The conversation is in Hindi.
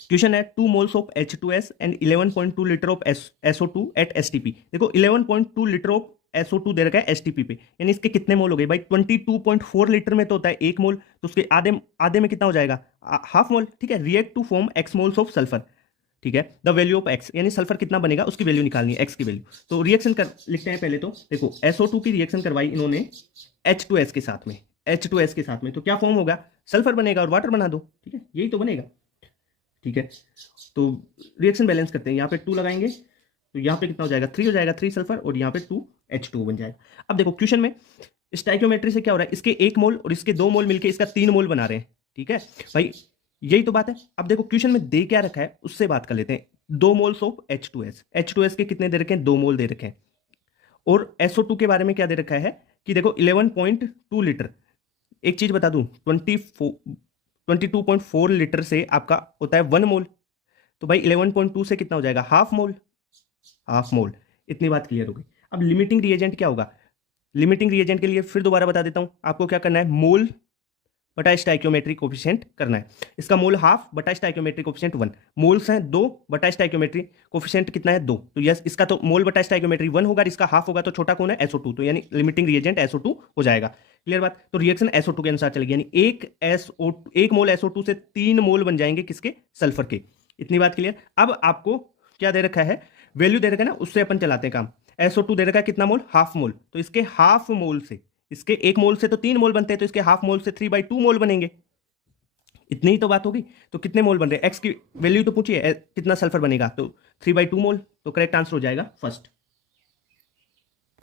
क्वेश्चन है 2 moles of H2S and 11.2 litre of SO2 at STP। देखो 11.2 लीटर ऑफ SO2 दे रखा है STP पे, यानी इसके कितने मोल हो गए भाई? 22.4 लीटर में तो होता है 1 मोल, तो उसके आधे आधे में कितना हो जाएगा? Half mole. ठीक है, react to form x moles of sulphur. ठीक है, द वैल्यू ऑफ x, यानी सल्फर कितना बनेगा उसकी वैल्यू निकालनी है, x की वैल्यू। तो रिएक्शन कर लिखते हैं पहले। तो देखो SO2 की रिएक्शन करवाई इन्होंने H2S के साथ में, H2S के साथ में, तो क्या फॉर्म होगा? सल्फर बनेगा और वाटर बना दो। ठीक है, यही तो बनेगा। ठीक है, तो रिएक्शन बैलेंस करते हैं, यहाँ पे 2 लगाएंगे तो यहाँ पे कितना हो जाएगा? 3 हो जाएगा, 3 सल्फर, और यहाँ पे 2H2 बन जाएगा। अब देखो क्वेश्चन में स्टाइकियोमेट्री से क्या हो रहा है, इसके 1 मोल और इसके 2 मोल मिलके इसका 3 मोल बना रहे हैं। ठीक है भाई, यही तो बात है। अब देखो क्वेश्चन में दे क्या रखा है उससे बात कर लेते हैं। 2 मोल्स ऑफ H2S, H2S के कितने दे रखे हैं? 2 मोल दे रखे हैं। और SO2 के बारे में क्या दे रखा है कि देखो 11.2 लीटर। एक चीज बता दूं, 22.4 लीटर से आपका होता है 1 मोल, तो भाई 11.2 से कितना हो जाएगा? हाफ मोल। हाफ मोल, इतनी बात क्लियर हो गई। अब लिमिटिंग रिएजेंट क्या होगा? लिमिटिंग रिएजेंट के लिए फिर दोबारा बता देता हूं आपको, क्या करना है? मोल बटा स्टाइक्योमेट्रिक कोफिशिएंट करना है। इसका मोल हाफ बटा स्टाइक्योमेट्रिक कोफिशिएंट 1, मोल्स हैं 2 बटा स्टाइक्योमेट्रिक कोफिशिएंट कितना है? 2। तो यस, इसका तो मोल बटा स्टाइक्योमेट्री 1 होगा, इसका हाफ होगा, तो छोटा कौन है? SO2, तो यानी लिमिटिंग रिएजेंट SO2 हो जाएगा। क्लियर बात? तो रिएक्शन SO2 के अनुसार चलेगी, यानी एक मोल SO2 से 3 मोल बन जाएंगे किसके? सल्फर के। इतनी बात क्लियर। अब आपको क्या दे रखा है? वैल्यू दे रखा है ना, उससे अपन चलाते हैं काम। SO2 दे रखा है कितना मोल? हाफ मोल, तो इसके हाफ मोल से, इसके 1 मोल से तो 3 मोल बनते हैं, तो इसके हाफ मोल से 3/2 मोल बनेंगे। इतनी ही तो बात होगी। तो कितने मोल बन रहे हैं? एक्स की वैल्यू तो पूछिए, कितना सल्फर बनेगा, तो 3/2 मोल। तो करेक्ट आंसर हो जाएगा फर्स्ट।